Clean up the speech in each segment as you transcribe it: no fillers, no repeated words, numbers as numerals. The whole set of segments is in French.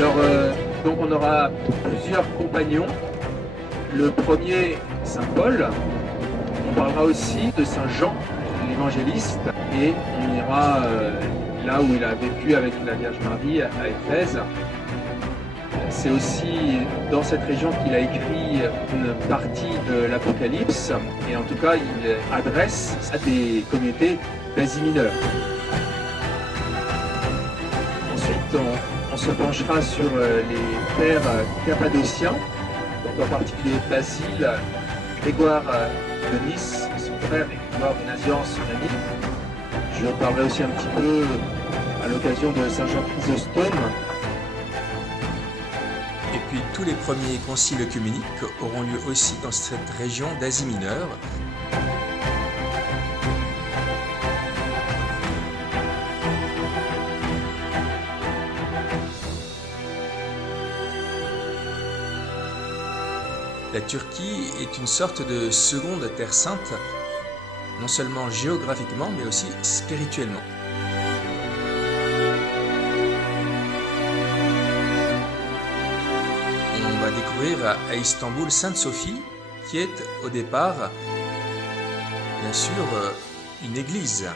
Alors, donc on aura plusieurs compagnons. Le premier, Saint Paul. On parlera aussi de Saint Jean, l'évangéliste, et on ira là où il a vécu avec la Vierge Marie à Éphèse. C'est aussi dans cette région qu'il a écrit une partie de l'Apocalypse, et en tout cas il adresse à des communautés d'Asie mineure. Ensuite, on se penchera sur les pères cappadociens, donc en particulier Basile, Grégoire de Nice, son frère, et Grégoire de Nazianze, son ami. Je parlerai aussi un petit peu à l'occasion de Saint Jean Chrysostome. Et puis tous les premiers conciles œcuméniques auront lieu aussi dans cette région d'Asie mineure. La Turquie est une sorte de seconde terre sainte, non seulement géographiquement, mais aussi spirituellement. On va découvrir à Istanbul Sainte Sophie, qui est au départ, bien sûr, une église.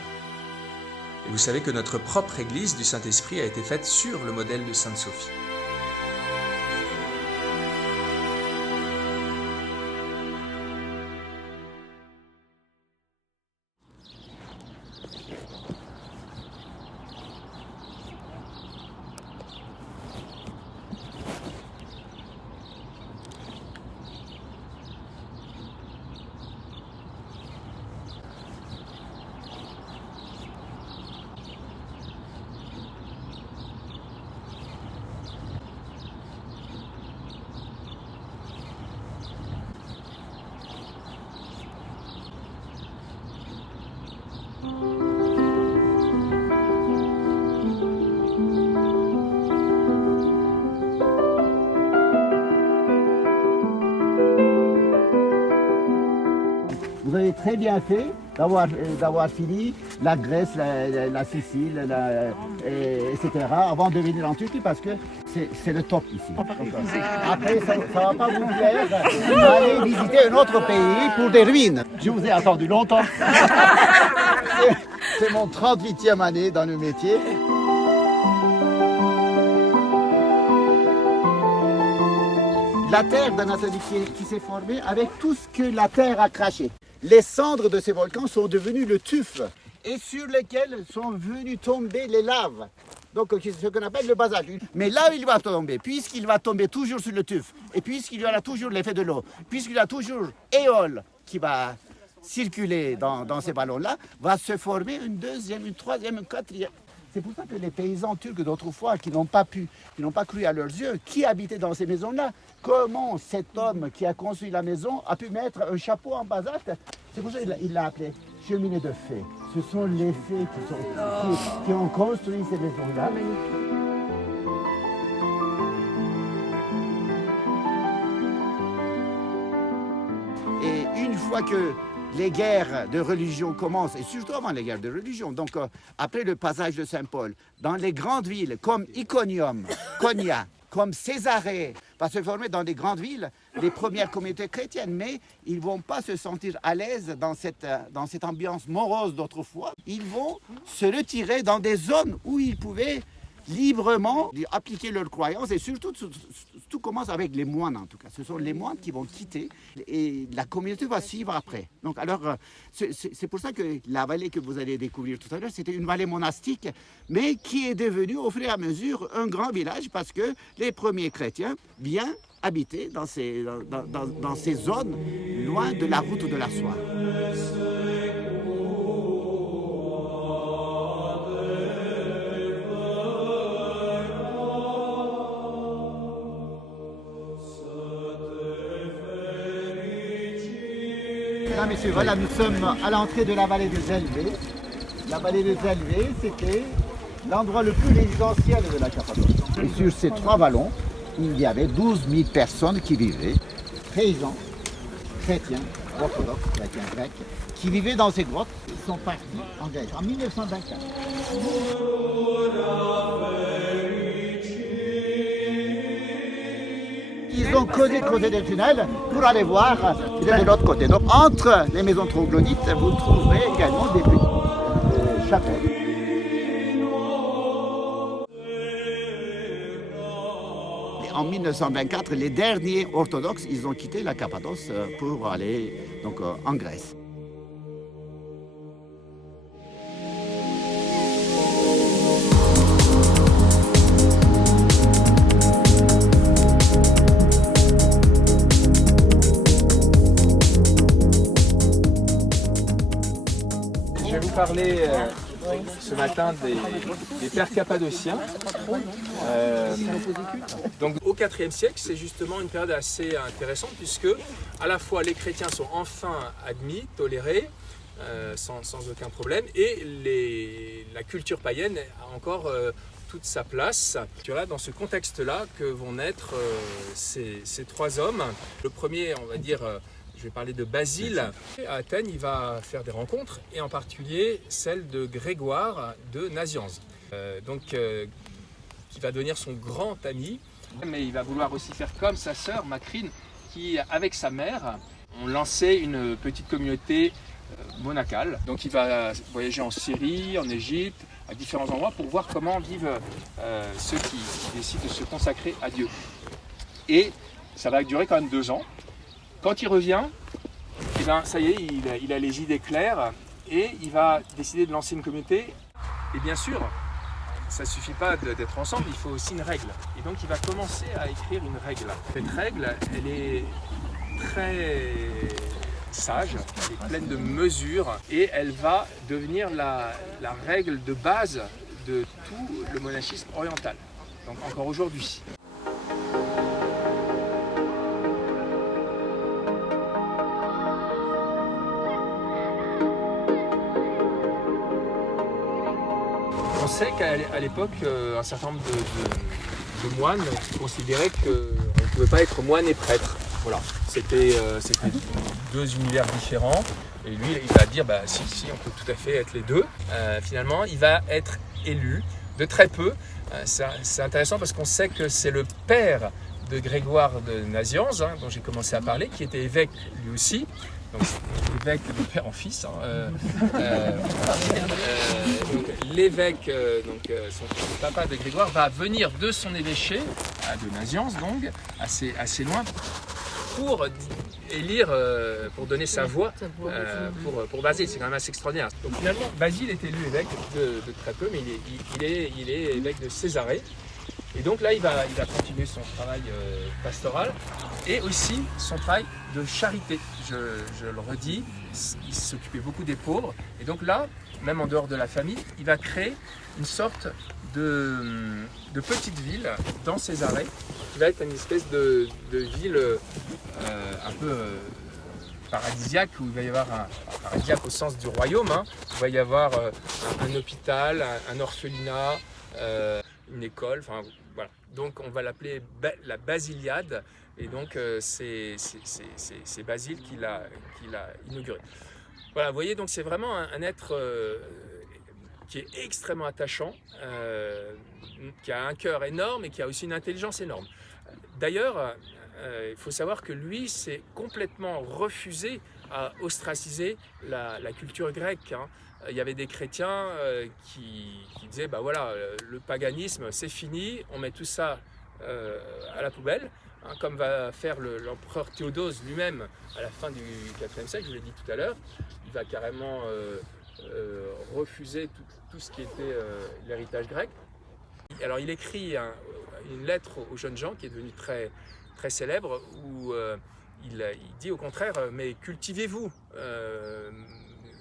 Et vous savez que notre propre église du Saint-Esprit a été faite sur le modèle de Sainte Sophie. Vous avez très bien fait d'avoir fini la Grèce, la Sicile, etc. avant de venir en Turquie parce que c'est le top ici. Après, ça ne va pas vous plaire d'aller visiter un autre pays pour des ruines. Je vous ai attendu longtemps. C'est mon 38e année dans le métier. La terre d'Anatolie qui s'est formée avec tout ce que la terre a craché. Les cendres de ces volcans sont devenues le tuf et sur lesquels sont venues tomber les laves. Donc ce qu'on appelle le basalt. Mais là où il va tomber, puisqu'il va tomber toujours sur le tuf, et puisqu'il y aura toujours l'effet de l'eau, puisqu'il y a toujours éole qui va circuler dans ces ballons-là, va se former une deuxième, une troisième, une quatrième. C'est pour ça que les paysans turcs d'autrefois, qui n'ont pas cru à leurs yeux, qui habitaient dans ces maisons-là, comment cet homme qui a construit la maison a pu mettre un chapeau en basalte? C'est pour ça qu'il l'a appelé cheminée de fées. Ce sont les fées qui ont construit ces maisons-là. Et une fois que les guerres de religion commencent, et surtout avant les guerres de religion, donc après le passage de Saint-Paul, dans les grandes villes comme Iconium, Konya, comme Césarée, va se former dans des grandes villes les premières communautés chrétiennes, mais ils ne vont pas se sentir à l'aise dans cette ambiance morose d'autrefois. Ils vont se retirer dans des zones où ils pouvaient librement appliquer leurs croyances, et surtout tout commence avec les moines en tout cas. Ce sont les moines qui vont quitter et la communauté va suivre après. Donc alors c'est pour ça que la vallée que vous allez découvrir tout à l'heure, c'était une vallée monastique, mais qui est devenue au fur et à mesure un grand village parce que les premiers chrétiens viennent habiter dans ces zones loin de la route de la soie. Mesdames, Messieurs, voilà, nous sommes à l'entrée de la vallée de Zelvé. La vallée de Zelvé, c'était l'endroit le plus résidentiel de la Cappadoce. Et sur ces trois vallons, il y avait 12 000 personnes qui vivaient, paysans, chrétiens, orthodoxes, chrétiens grecs, qui vivaient dans ces grottes. Ils sont partis en Grèce en 1924. ils ont creusé des tunnels pour aller voir de l'autre côté. Donc entre les maisons troglodytes, vous trouverez également des petites chapelles. En 1924, les derniers orthodoxes, ils ont quitté la Cappadoce pour aller donc, en Grèce. Je vais vous parler ce matin des pères cappadociens. Donc au IVe siècle, c'est justement une période assez intéressante puisque à la fois les chrétiens sont enfin admis, tolérés, sans aucun problème, et la culture païenne a encore toute sa place. C'est là, dans ce contexte-là que vont naître ces trois hommes. Le premier, on va dire, je vais parler de Basile. À Athènes, il va faire des rencontres, et en particulier celle de Grégoire de Nazianze, qui va devenir son grand ami. Mais il va vouloir aussi faire comme sa sœur Macrine, qui, avec sa mère, ont lancé une petite communauté monacale. Donc il va voyager en Syrie, en Égypte, à différents endroits pour voir comment vivent ceux qui décident de se consacrer à Dieu. Et ça va durer quand même 2 ans. Quand il revient, eh ben, ça y est, il a les idées claires et il va décider de lancer une communauté. Et bien sûr, ça ne suffit pas d'être ensemble, il faut aussi une règle. Et donc il va commencer à écrire une règle. Cette règle, elle est très sage, elle est pleine de mesures et elle va devenir la règle de base de tout le monachisme oriental. Donc encore aujourd'hui. On sait qu'à l'époque, un certain nombre de moines considéraient qu'on ne pouvait pas être moine et prêtre. Voilà, c'était 2 univers différents. Et lui, il va dire, bah, si, on peut tout à fait être les deux. Finalement, il va être élu de très peu. C'est intéressant parce qu'on sait que c'est le père de Grégoire de Nazianze, dont j'ai commencé à parler, qui était évêque lui aussi. Donc, évêque de père en fils. L'évêque, son papa de Grégoire, va venir de son évêché, de Nazianze, donc, assez loin, pour élire, pour donner sa voix pour Basile. C'est quand même assez extraordinaire. Donc finalement, Basile est élu évêque de très peu, mais il est évêque de Césarée. Et donc là, il va continuer son travail pastoral et aussi son travail de charité. Je le redis, il s'occupait beaucoup des pauvres. Et donc là, même en dehors de la famille, il va créer une sorte de petite ville dans Césarée, qui va être une espèce de ville un peu paradisiaque, où il va y avoir paradisiaque au sens du royaume, il va y avoir un hôpital, un orphelinat, une école, enfin voilà. Donc on va l'appeler la Basiliade, et donc c'est Basile qui l'a inauguré. Voilà, vous voyez, donc c'est vraiment un être qui est extrêmement attachant, qui a un cœur énorme et qui a aussi une intelligence énorme. D'ailleurs, il faut savoir que lui s'est complètement refusé à ostraciser la culture grecque. Il y avait des chrétiens qui disaient, bah voilà, le paganisme c'est fini, on met tout ça à la poubelle, comme va faire l'empereur Théodose lui-même à la fin du IVe siècle, je l'ai dit tout à l'heure. Il va carrément refuser tout ce qui était l'héritage grec. Alors il écrit une lettre aux jeunes gens qui est devenue très, très célèbre, où il dit au contraire, mais cultivez-vous,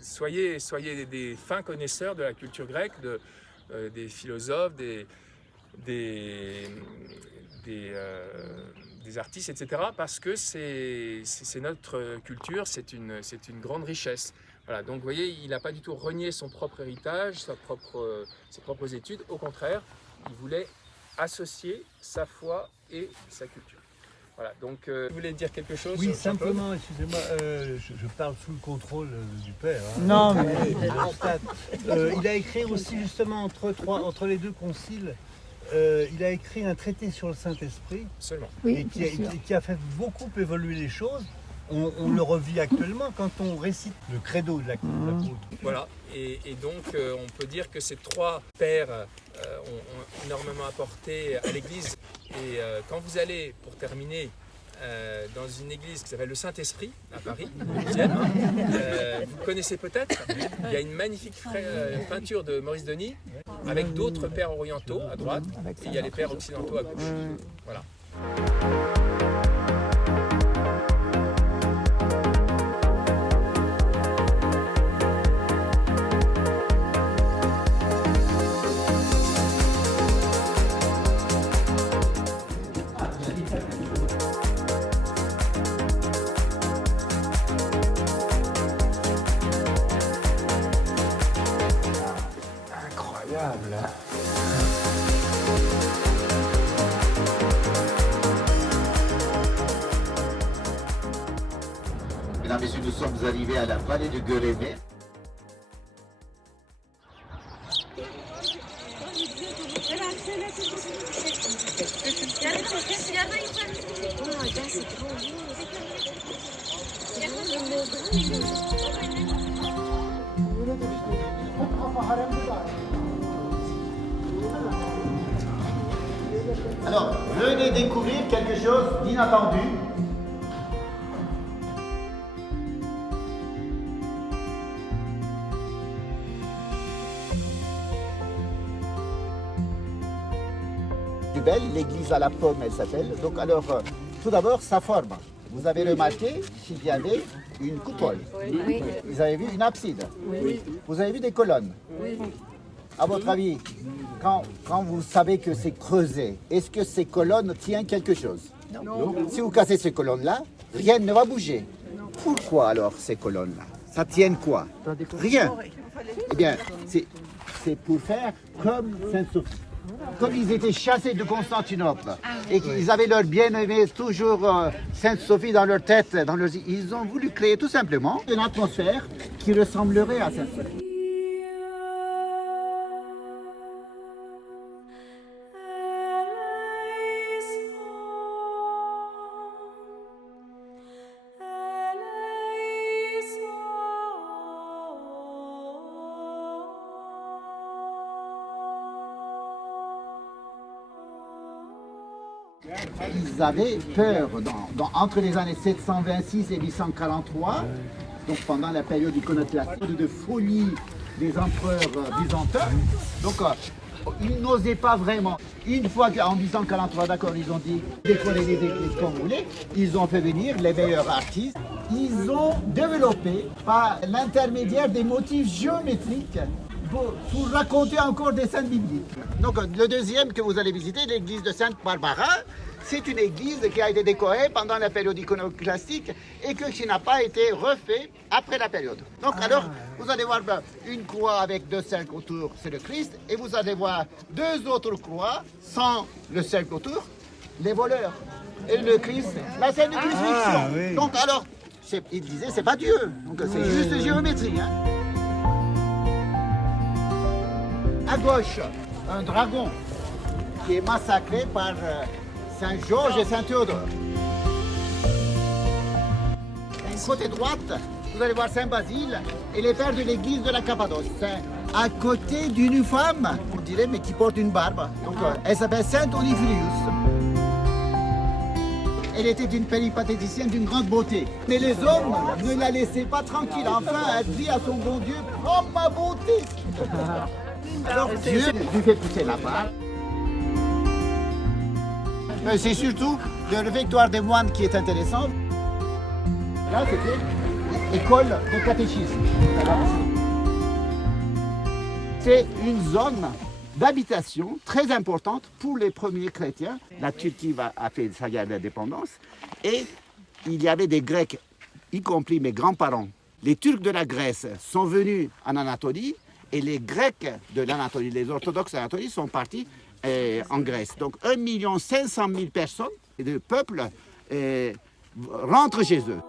soyez des fins connaisseurs de la culture grecque, des philosophes, des artistes, etc. Parce que c'est notre culture, c'est une grande richesse. Voilà, donc vous voyez, il n'a pas du tout renié son propre héritage, ses propres études. Au contraire, il voulait associer sa foi et sa culture. Voilà, donc vous voulez dire quelque chose? Oui, simplement, excusez-moi, je parle sous le contrôle du père. Non, mais il a écrit aussi justement entre les 2 conciles il a écrit un traité sur le Saint-Esprit Absolument. et qui a fait beaucoup évoluer les choses. On le revit actuellement quand on récite le credo de l'apôtre. Voilà, et donc on peut dire que ces trois pères ont énormément apporté à l'Église. Et quand vous allez, pour terminer, dans une église qui s'appelle le Saint-Esprit, à Paris, le 10e, vous connaissez peut-être, il y a une magnifique peinture de Maurice Denis, avec d'autres pères orientaux à droite, et il y a les pères occidentaux à gauche. Voilà. Incroyable. Mesdames, Messieurs, nous sommes arrivés à la vallée de Guérémé. Alors, venez découvrir quelque chose d'inattendu. Belle, l'église à la pomme, elle s'appelle. Donc alors, tout d'abord, sa forme. Vous avez remarqué qu'il y avait une coupole. Oui. Vous avez vu une abside. Oui. Vous avez vu des colonnes. Oui. À votre avis, quand vous savez que c'est creusé, est-ce que ces colonnes tiennent quelque chose? Non. Si vous cassez ces colonnes-là, rien ne va bouger. Pourquoi alors ces colonnes-là? Ça tient quoi? Rien. Eh bien, c'est pour faire comme Sainte-Sophie. Comme ils étaient chassés de Constantinople et qu'ils avaient leur bien-aimé toujours Sainte-Sophie dans leur tête, ils ont voulu créer tout simplement une atmosphère qui ressemblerait à Sainte-Sophie. Ils avaient peur entre les années 726 et 843, donc pendant la période iconoclastique, de folie des empereurs byzantins. Donc ils n'osaient pas vraiment. Une fois qu'en 843, d'accord, ils ont dit décorer les églises comme vous voulez, ils ont fait venir les meilleurs artistes. Ils ont développé par l'intermédiaire des motifs géométriques pour raconter encore des scènes bibliques. Donc le deuxième que vous allez visiter, l'église de Sainte-Barbara, c'est une église qui a été décorée pendant la période iconoclastique et qui n'a pas été refait après la période. Donc alors, vous allez voir une croix avec deux cercles autour, c'est le Christ, et vous allez voir deux autres croix sans le cercle autour, les voleurs. Et le Christ, la scène de crucifixion. Oui. Donc alors, il disait, c'est pas Dieu, donc c'est juste géométrie. Hein. À gauche, un dragon qui est massacré par Saint-Georges et Saint-Théodore. Côté droite, vous allez voir Saint-Basile et les pères de l'église de la Cappadoce. À côté d'une femme, on dirait, mais qui porte une barbe. Donc, elle s'appelle Sainte Onifrius. Elle était une péripatéticienne d'une grande beauté. Mais les hommes ne la laissaient pas tranquille. Enfin, elle dit à son bon Dieu, prends ma beauté. Alors Dieu lui fait pousser la barbe. Mais c'est surtout le réfectoire des moines qui est intéressant. Là, c'était école de catéchisme. C'est une zone d'habitation très importante pour les premiers chrétiens. La Turquie a fait sa guerre d'indépendance et il y avait des Grecs, y compris mes grands-parents. Les Turcs de la Grèce sont venus en Anatolie et les Grecs de l'Anatolie, les orthodoxes d'Anatolie sont partis en Grèce. Donc 1 500 000 personnes de peuple rentrent chez eux.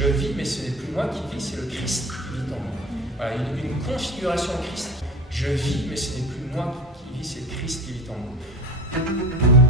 Je vis, mais ce n'est plus moi qui vis, c'est le Christ qui vit en moi. Voilà, une configuration Christ. Je vis, mais ce n'est plus moi qui vis, c'est Christ qui vit en moi.